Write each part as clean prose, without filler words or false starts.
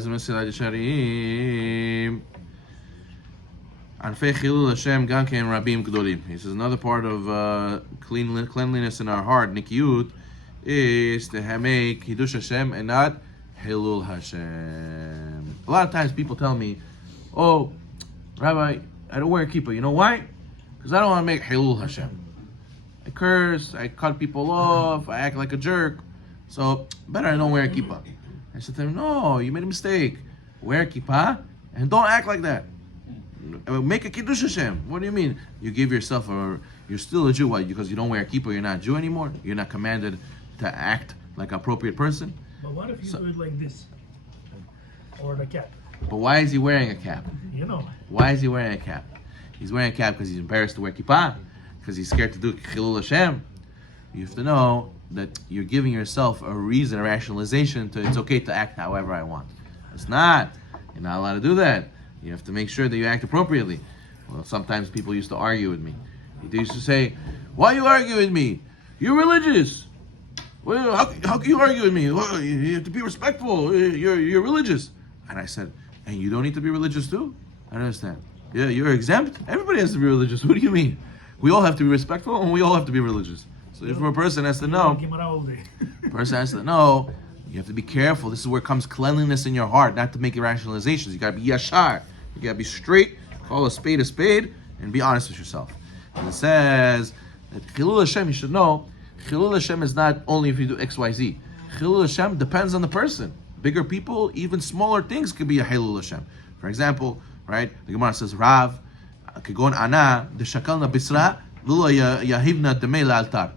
says, Mesilat Yesharim, Anfei Chilul Hashem Ganken Rabim Gdolim. He says another part of cleanliness in our heart, Nikiyut, is to make Kiddush Hashem and not Hilul Hashem. A lot of times people tell me, oh, Rabbi, I don't wear a kippah. You know why? Because I don't want to make Hilul Hashem. I curse, I cut people off, I act like a jerk. So, better I don't wear a kippah. I said to him, no, you made a mistake. Wear a kippah and don't act like that. Make a Kiddush Hashem. What do you mean? You give yourself you're still a Jew. Why? Because you don't wear a kippah, you're not a Jew anymore? You're not commanded to act like an appropriate person? But what if you do it like this? Or the cap? But why is he wearing a cap? You know. Why is he wearing a cap? He's wearing a cap because he's embarrassed to wear kippah? Because he's scared to do Chilul Hashem? You have to know that you're giving yourself a reason, a rationalization to it's okay to act however I want. It's not. You're not allowed to do that. You have to make sure that you act appropriately. Well, sometimes people used to argue with me. They used to say, why you argue with me? You're religious. Well, how can you argue with me? Well, you have to be respectful. You're religious. And I said, and you don't need to be religious too? I don't understand. Yeah, you're exempt? Everybody has to be religious. What do you mean? We all have to be respectful and we all have to be religious. So if a person has to know, you have to be careful. This is where comes cleanliness in your heart, not to make rationalizations. You gotta be yashar. You gotta be straight, call a spade, and be honest with yourself. And it says that Chilul Hashem, you should know, Chilul Hashem is not only if you do X, Y, Z. Chilul Hashem depends on the person. Bigger people, even smaller things could be a Chilul Hashem. For example, right, the Gemara says, Rav, Kegon Ana, the Shakalna Bisra, Lula Yahivna Demei Altar.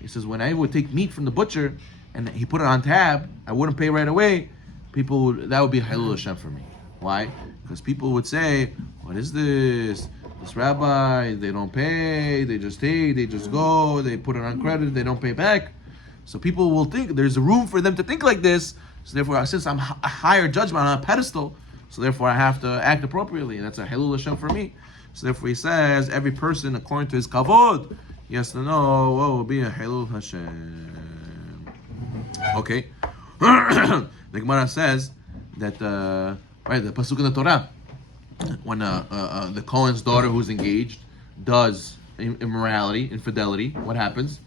He says, when I would take meat from the butcher and he put it on tab, I wouldn't pay right away. That would be Chilul Hashem for me. Why? Because people would say, what is this? This rabbi, they don't pay, they just take, they just go, they put it on credit, they don't pay back. So people will think, there's a room for them to think like this. So therefore, since I'm a higher judgment on a pedestal, so therefore I have to act appropriately. That's a Chilul Hashem for me. So therefore he says, every person according to his kavod, he has to know what will be a Chilul Hashem. Okay. The Gemara says that, right, the pasuk in the Torah, when the Kohen's daughter who's engaged does immorality, infidelity, what happens?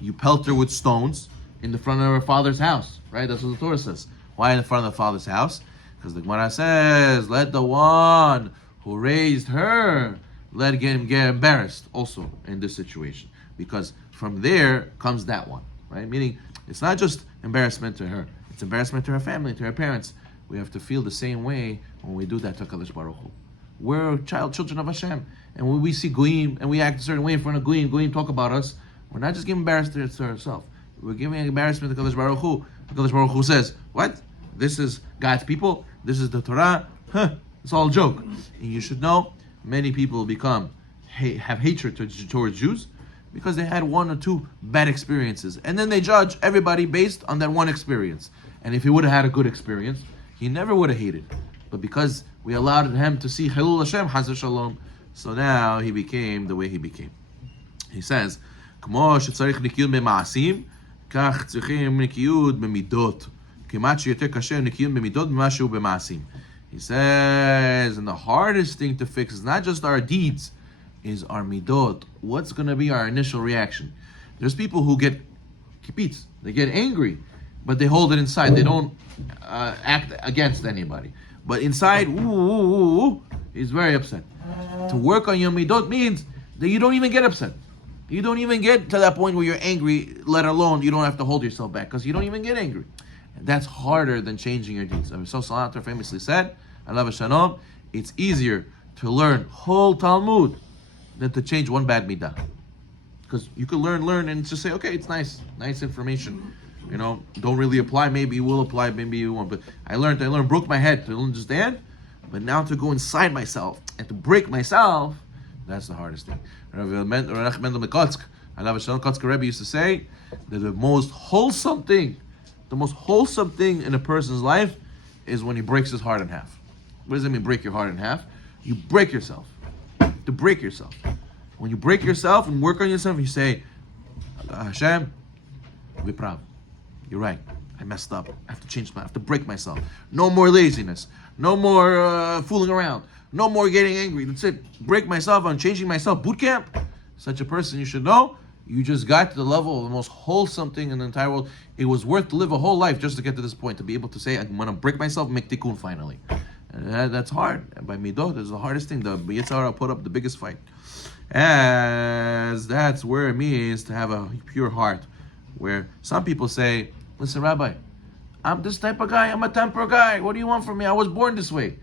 You pelt her with stones in the front of her father's house, right? That's what the Torah says. Why in the front of the father's house? Because the Gemara says, let the one who raised her, let him get embarrassed also in this situation. Because from there comes that one, right? Meaning, it's not just embarrassment to her, it's embarrassment to her family, to her parents. We have to feel the same way when we do that to HaKadosh Baruch Hu. We're children of Hashem. And when we see Goyim and we act a certain way in front of Goyim talk about us, we're not just giving embarrassment to ourselves. We're giving embarrassment to HaKadosh Baruch Hu. HaKadosh Baruch Hu says, what? This is God's people? This is the Torah? It's all a joke. And you should know, many people have hatred towards Jews because they had one or two bad experiences. And then they judge everybody based on that one experience. And if he would have had a good experience, he never would have hated. But because we allowed him to see Chilul Hashem, Chas Shalom, so now he became the way he became. He says, Kmo shetzarich nikiyud b'ma'asim, kach tzrichim nikiyud b'midot. Kimat sheyoter kasher nikiyud b'midot b'mashu b'ma'asim. He says, and the hardest thing to fix is not just our deeds, is our midot. What's going to be our initial reaction? There's people who get kipitz, they get angry, but they hold it inside. They don't act against anybody. But inside, he's very upset. To work on your midot means that you don't even get upset. You don't even get to that point where you're angry, let alone you don't have to hold yourself back, because you don't even get angry. And that's harder than changing your deeds. So Salater famously said, Alav Shalom, it's easier to learn whole Talmud than to change one bad midah. Because you could learn and just say, okay, it's nice information. You know, don't really apply. Maybe you will apply, maybe you won't. But I learned, broke my head to understand. But now to go inside myself and to break myself, that's the hardest thing. Rav Mendel Mekotsk, Alav Shalom Kotzker Rebbe used to say that the most wholesome thing in a person's life is when he breaks his heart in half. What does it mean, break your heart in half? You break yourself. To break yourself. When you break yourself and work on yourself, you say, Hashem, be proud. You're right. I messed up. I have to change I have to break myself. No more laziness. No more fooling around. No more getting angry. That's it. Break myself. I'm changing myself. Boot camp. Such a person, you should know, you just got to the level of the most wholesome thing in the entire world. It was worth to live a whole life just to get to this point, to be able to say, I'm going to break myself and make tikkun finally. And that's hard. And by midot, it's the hardest thing. The Yetzer Hara put up the biggest fight. As that's where it means to have a pure heart. Where some people say, listen, Rabbi, I'm this type of guy. I'm a temper guy. What do you want from me? I was born this way.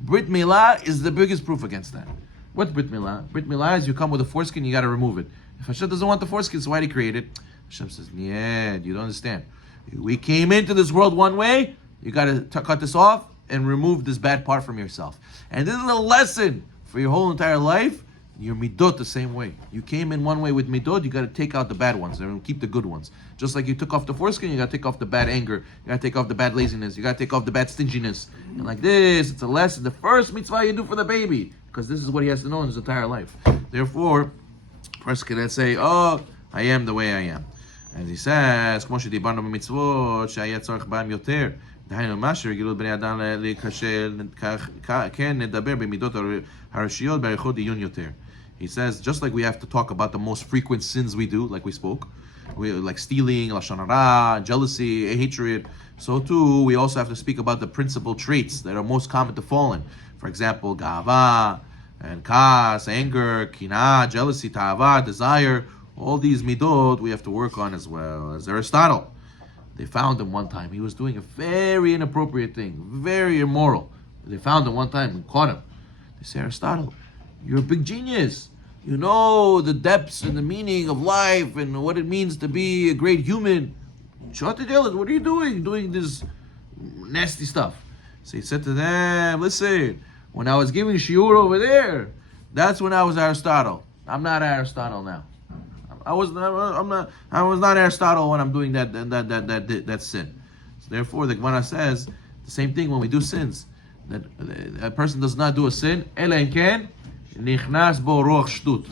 Brit Milah is the biggest proof against that. What's Brit Milah? Brit Milah is you come with a foreskin, you got to remove it. If Hashem doesn't want the foreskin, so why did he create it? Hashem says, yeah, you don't understand. We came into this world one way, you got to cut this off and remove this bad part from yourself. And this is a lesson for your whole entire life. Your midot the same way. You came in one way with midot, you got to take out the bad ones and keep the good ones. Just like you took off the foreskin, you got to take off the bad anger, you got to take off the bad laziness, you got to take off the bad stinginess. And like this, it's a lesson. The first mitzvah you do for the baby, because this is what he has to know in his entire life. Therefore, a person can then say, oh, I am the way I am. As he says, כמו שדיברנו במצוות, שהיה צורך בהם יותר, דהיינו מה שרגילות בני אדם להיכשל, כן נדבר במידות הראשיות בעריכות דיון יותר. He says, just like we have to talk about the most frequent sins we do, like we spoke, like stealing, lashon hara, jealousy, hatred, so too we also have to speak about the principal traits that are most common to fallen. For example, ga'ava, and kas, anger, kina, jealousy, ta'ava, desire. All these midot we have to work on as well. As Aristotle, they found him one time. He was doing a very inappropriate thing, very immoral. They found him one time and caught him. They say, Aristotle, you're a big genius. You know the depths and the meaning of life and what it means to be a great human. What are you doing? Doing this nasty stuff. So he said to them, listen, when I was giving shiur over there, that's when I was Aristotle. I'm not Aristotle now. I was not Aristotle when I'm doing that sin. So therefore, the Gemara says the same thing when we do sins. That a person does not do a sin. Ela im ken nichnas bo ruach shtut.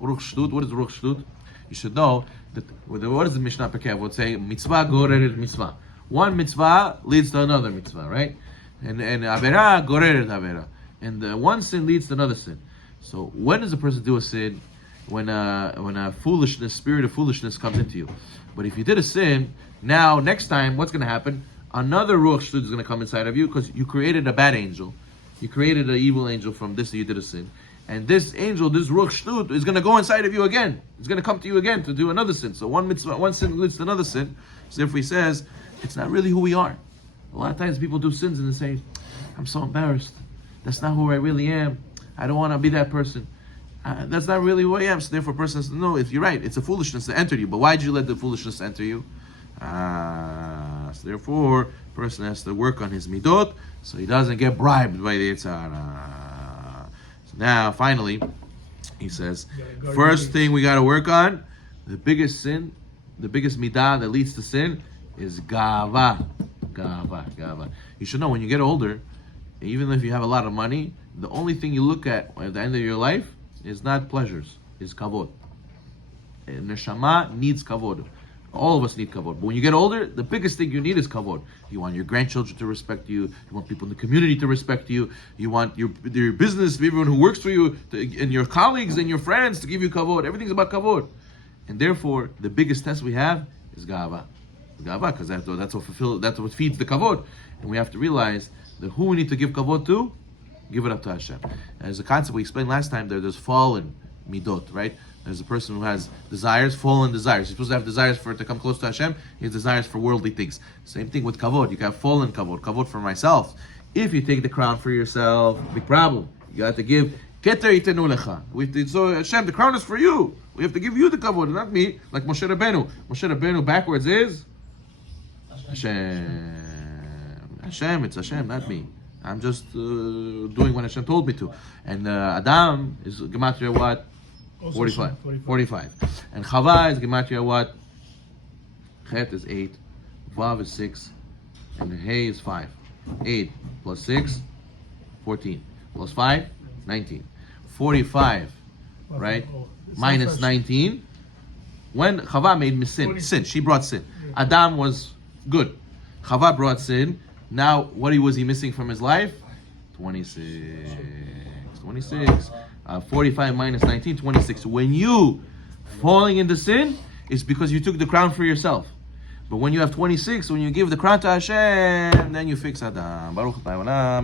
Ruach shtut. What is ruach shtut? You should know that. What is the Mishnah Pekeh? Would say mitzvah goreret mitzvah. One mitzvah leads to another mitzvah, right? And avera goreret avera. And one sin leads to another sin. So when does a person do a sin? When a foolishness, spirit of foolishness comes into you. But if you did a sin, now next time, what's going to happen? Another ruach shtut is going to come inside of you because you created a bad angel. You created an evil angel from this, you did a sin. And this angel, this ruach shtut, is going to go inside of you again. It's going to come to you again to do another sin. So one mitzvah, one sin leads to another sin. So therefore he says, it's not really who we are. A lot of times people do sins and they say, I'm so embarrassed. That's not who I really am. I don't want to be that person. That's not really who I am. So therefore a person says, no, if you're right, it's a foolishness that entered you. But why did you let the foolishness enter you? So therefore, a person has to work on his midot so he doesn't get bribed by the Yetzer Hara. So now, finally, he says, first thing we got to work on, the biggest sin, the biggest midah that leads to sin is gava. Gava. You should know when you get older, even if you have a lot of money, the only thing you look at the end of your life is not pleasures, is kavod. Neshama needs kavod. All of us need kavod. But when you get older, the biggest thing you need is kavod. You want your grandchildren to respect you. You want people in the community to respect you. You want your business, everyone who works for you, and your colleagues and your friends to give you kavod. Everything's about kavod. And therefore, the biggest test we have is gava. Gava, because that's what feeds the kavod. And we have to realize that who we need to give kavod to, give it up to Hashem. And there's a concept we explained last time. There's fallen midot, right? There's a person who has desires, fallen desires. He's supposed to have desires for it to come close to Hashem. He has desires for worldly things. Same thing with kavod. You can have fallen kavod, kavod for myself. If you take the crown for yourself, big problem. You have to give keter itenu lecha. So Hashem, the crown is for you. We have to give you the kavod, not me. Like Moshe Rabbeinu. Moshe Rabbeinu backwards is Hashem. Hashem, it's Hashem, not me. I'm just doing what Hashem told me to. And Adam is gematria what? 45. And Chava is gematria what? Chet is 8. Vav is 6. And Hey is 5. 8 plus 6, 14. Plus 5, 19. 45, right? Minus 19. When Chava made sin, she brought sin. Adam was good. Chava brought sin. Now, what was he missing from his life? 26. 26. 45 minus 19, 26. When you falling into sin, it's because you took the crown for yourself. But when you have 26, when you give the crown to Hashem, then you fix Adam. Baruch Atah.